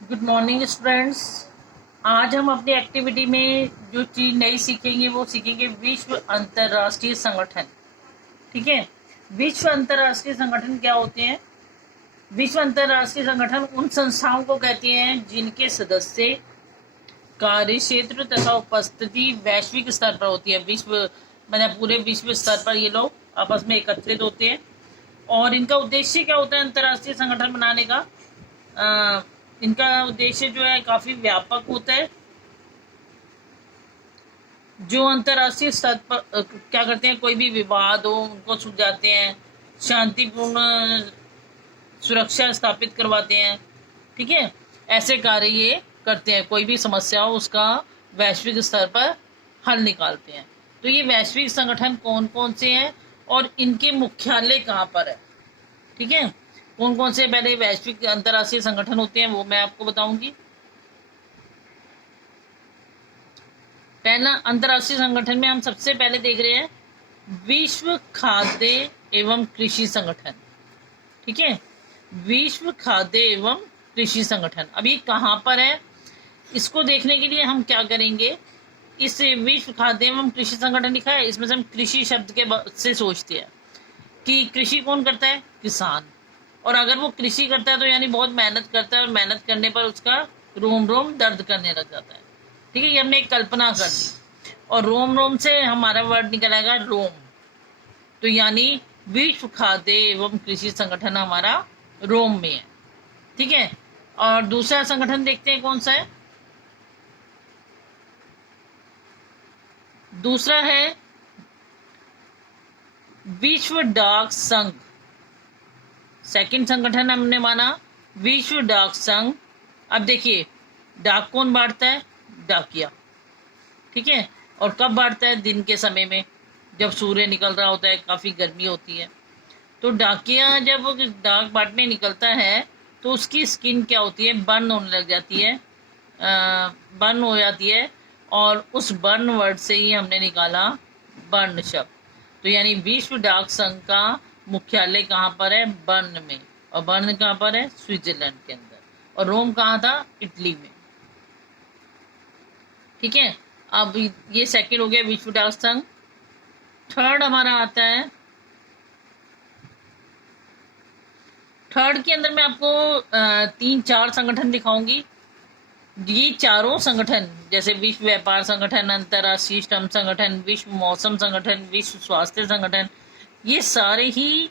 Good morning students. आज हम अपनी एक्टिविटी में जो चीज़ नई सीखेंगे वो सीखेंगे विश्व अंतर्राष्ट्रीय संगठन। ठीक है, विश्व अंतर्राष्ट्रीय संगठन क्या होते हैं? विश्व अंतर्राष्ट्रीय संगठन उन संस्थाओं को कहते हैं जिनके सदस्य कार्य क्षेत्र तथा उपस्थिति वैश्विक स्तर पर होती है। विश्व मतलब पूरे विश्व स्तर पर ये लोग आपस में एकत्रित होते हैं। और इनका उद्देश्य क्या होता है अंतर्राष्ट्रीय संगठन बनाने का? इनका उद्देश्य जो है काफी व्यापक होता है। जो अंतर्राष्ट्रीय स्तर पर क्या करते हैं, कोई भी विवाद हो उनको सुलझाते हैं, शांतिपूर्ण सुरक्षा स्थापित करवाते हैं। ठीक है, ऐसे कार्य ये करते हैं। कोई भी समस्या हो उसका वैश्विक स्तर पर हल निकालते हैं। तो ये वैश्विक संगठन कौन कौन से हैं और इनके मुख्यालय कहाँ पर है? ठीक है, कौन कौन से पहले वैश्विक अंतर्राष्ट्रीय संगठन होते हैं वो मैं आपको बताऊंगी। पहला अंतर्राष्ट्रीय संगठन में हम सबसे पहले देख रहे हैं विश्व खाद्य एवं कृषि संगठन। ठीक है, विश्व खाद्य एवं कृषि संगठन। अब ये कहाँ पर है, इसको देखने के लिए हम क्या करेंगे, इस विश्व खाद्य एवं कृषि संगठन लिखा है, इसमें से हम कृषि शब्द के से सोचते हैं कि कृषि कौन करता है? किसान। और अगर वो कृषि करता है तो यानी बहुत मेहनत करता है, और मेहनत करने पर उसका रोम रोम दर्द करने लग जाता है। ठीक है, ये हमने एक कल्पना कर ली और रोम रोम से हमारा वर्ड निकल आएगा रोम। तो यानी विश्व खाद्य एवं कृषि संगठन हमारा रोम में है। ठीक है, और दूसरा संगठन देखते हैं कौन सा है। दूसरा है विश्व डाक संघ। सेकंड संगठन हमने माना विश्व डाक संघ। अब देखिए, डाक कौन बांटता है? डाकिया। ठीक है, और कब बांटता है? दिन के समय में, जब सूर्य निकल रहा होता है, काफी गर्मी होती है। तो डाकिया जब डाक बांटने निकलता है तो उसकी स्किन क्या होती है? बर्न होने लग जाती है, बर्न हो जाती है। और उस बर्न वर्ड से ही हमने निकाला बर्न शब्द। तो यानी विश्व डाक संघ का मुख्यालय कहाँ पर है? बर्न में। और बर्न कहाँ पर है? स्विट्जरलैंड के अंदर। और रोम कहाँ था? इटली में। ठीक है, अब ये सेकंड हो गया विश्व डाक संघ। थर्ड हमारा आता है, थर्ड के अंदर मैं आपको 3-4 संगठन दिखाऊंगी। ये चारों संगठन जैसे विश्व व्यापार संगठन, अंतर्राष्ट्रीय श्रम संगठन, विश्व मौसम संगठन, विश्व स्वास्थ्य संगठन, ये सारे ही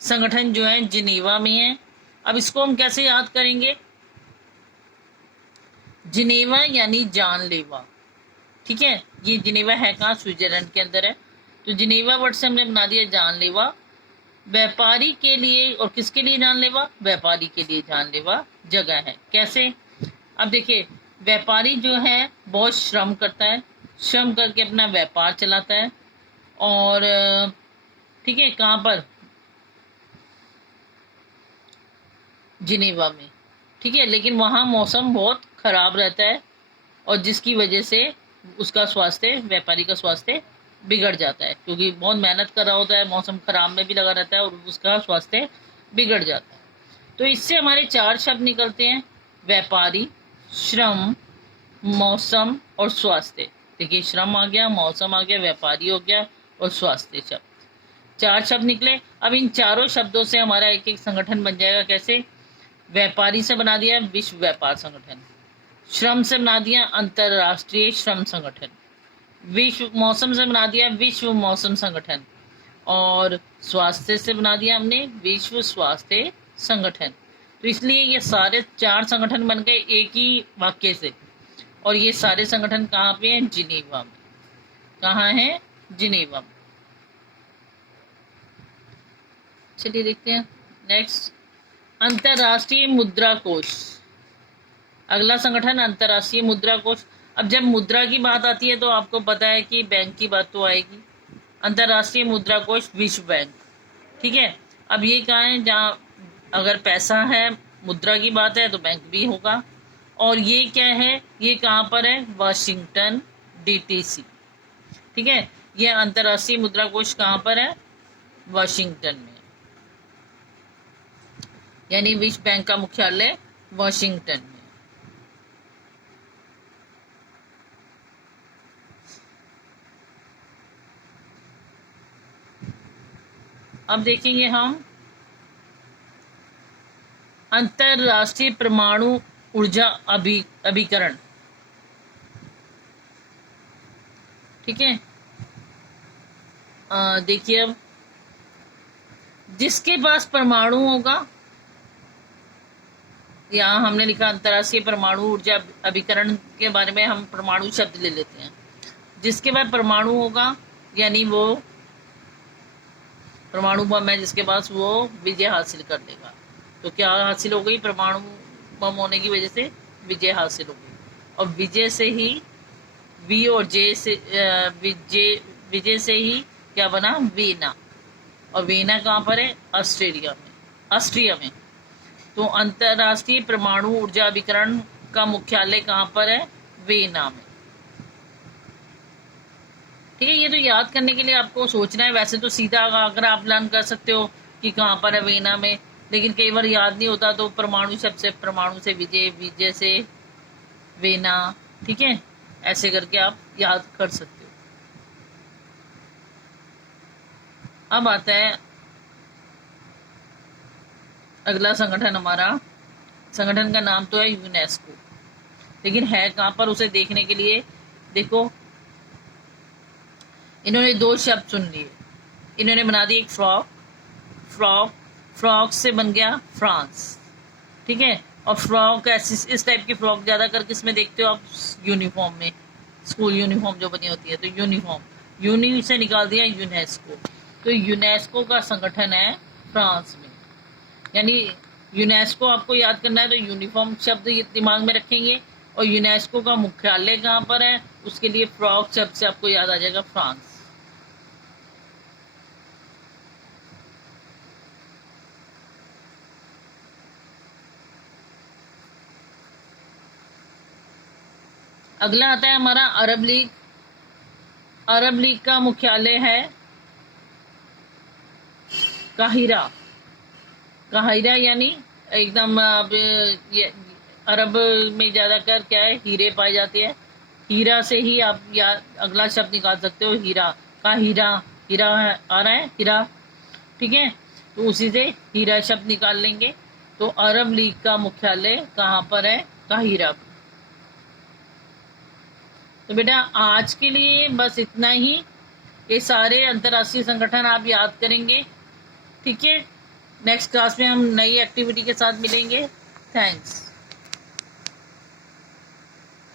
संगठन जो हैं जिनेवा में हैं। अब इसको हम कैसे याद करेंगे? जिनेवा यानी जानलेवा। ठीक है, ये जिनेवा है कहाँ? स्विट्जरलैंड के अंदर है। तो जिनेवा वर्ड से हमने बना दिया जानलेवा। व्यापारी के लिए, और किसके लिए जानलेवा? व्यापारी के लिए जानलेवा जगह है। कैसे? अब देखिए, व्यापारी जो है बहुत श्रम करता है, श्रम करके अपना व्यापार चलाता है। और ठीक है, कहाँ पर? जिनेवा में। ठीक है, लेकिन वहाँ मौसम बहुत खराब रहता है और जिसकी वजह से उसका स्वास्थ्य, व्यापारी का स्वास्थ्य बिगड़ जाता है, क्योंकि बहुत मेहनत कर रहा होता है, मौसम खराब में भी लगा रहता है और उसका स्वास्थ्य बिगड़ जाता है। तो इससे हमारे 4 शब्द निकलते हैं, व्यापारी, श्रम, मौसम और स्वास्थ्य। देखिए, श्रम आ गया, मौसम आ गया, व्यापारी हो गया और स्वास्थ्य शब्द, 4 शब्द निकले। अब इन चारों शब्दों से हमारा एक एक संगठन बन जाएगा। कैसे? व्यापारी से बना दिया विश्व व्यापार संगठन, श्रम से बना दिया अंतरराष्ट्रीय श्रम संगठन, विश्व मौसम से बना दिया विश्व मौसम संगठन, और स्वास्थ्य से बना दिया हमने विश्व स्वास्थ्य संगठन। तो इसलिए ये सारे 4 संगठन बन गए एक ही वाक्य से। और ये सारे संगठन कहाँ पे हैं? जिनेवा में। कहाँ है? जिनेवा में। चलिए देखते हैं नेक्स्ट, अंतरराष्ट्रीय मुद्रा कोष। अगला संगठन अंतरराष्ट्रीय मुद्रा कोष। अब जब मुद्रा की बात आती है तो आपको पता है कि बैंक की बात तो आएगी। अंतरराष्ट्रीय मुद्रा कोष, विश्व बैंक। ठीक है, अब ये कहाँ है? जहाँ अगर पैसा है, मुद्रा की बात है, तो बैंक भी होगा। और ये क्या है? ये कहाँ पर है? Washington DTC. ठीक है, ये अंतरराष्ट्रीय मुद्रा कोष कहाँ पर है? वाशिंगटन में। यानी विश्व बैंक का मुख्यालय वाशिंगटन में। अब देखेंगे हम अंतरराष्ट्रीय परमाणु ऊर्जा अभिकरण। ठीक है, देखिए अब जिसके पास परमाणु होगा, यहाँ हमने लिखा अंतरराष्ट्रीय परमाणु ऊर्जा अभिकरण के बारे में हम परमाणु शब्द ले लेते हैं। जिसके पास परमाणु होगा यानी वो परमाणु बम है जिसके पास, वो विजय हासिल कर लेगा। तो क्या हासिल हो गई? परमाणु बम होने की वजह से विजय हासिल हो गई। और विजय से ही वी और जे से विजय से ही क्या बना? वीना। और वीना कहाँ पर है? ऑस्ट्रिया में। तो अंतरराष्ट्रीय परमाणु ऊर्जा अभिकरण का मुख्यालय कहाँ पर है? वीना में। ठीक है, ये तो याद करने के लिए आपको सोचना है। वैसे तो सीधा अगर आप लर्न कर सकते हो कि कहाँ पर है, वीना में, लेकिन कई बार याद नहीं होता तो परमाणु शब्द से, परमाणु से विजय, विजय से वीना, ठीक है, ऐसे करके आप याद कर सकते हो। अब आता है अगला संगठन हमारा। संगठन का नाम तो है यूनेस्को, लेकिन है कहाँ पर उसे देखने के लिए देखो, इन्होंने दो शब्द चुन लिए। इन्होंने बना दी एक फ्रॉक से बन गया फ्रांस। ठीक है, और फ्रॉक ऐसी इस टाइप की फ्रॉक ज्यादा कर किसमें देखते हो आप? यूनिफॉर्म में, स्कूल यूनिफॉर्म जो बनी होती है, तो यूनिफॉर्म से निकाल दिया यूनेस्को। तो यूनेस्को का संगठन है फ्रांस में। यानी यूनेस्को आपको याद करना है तो यूनिफॉर्म शब्द दिमाग में रखेंगे, और यूनेस्को का मुख्यालय कहाँ पर है उसके लिए फ्रॉक शब्द से आपको याद आ जाएगा फ्रांस। अगला आता है हमारा अरब लीग। अरब लीग का मुख्यालय है काहिरा यानी एकदम अरब में ज्यादातर क्या है? हीरे पाए जाते हैं। हीरा से ही आप अगला शब्द निकाल सकते हो, हीरा। हीरा आ रहा है, हीरा। ठीक है, तो उसी से हीरा शब्द निकाल लेंगे। तो अरब लीग का मुख्यालय कहाँ पर है? काहिरा। तो बेटा आज के लिए बस इतना ही। ये सारे अंतर्राष्ट्रीय संगठन आप याद करेंगे। ठीक है, नेक्स्ट क्लास में हम नई एक्टिविटी के साथ मिलेंगे। थैंक्स।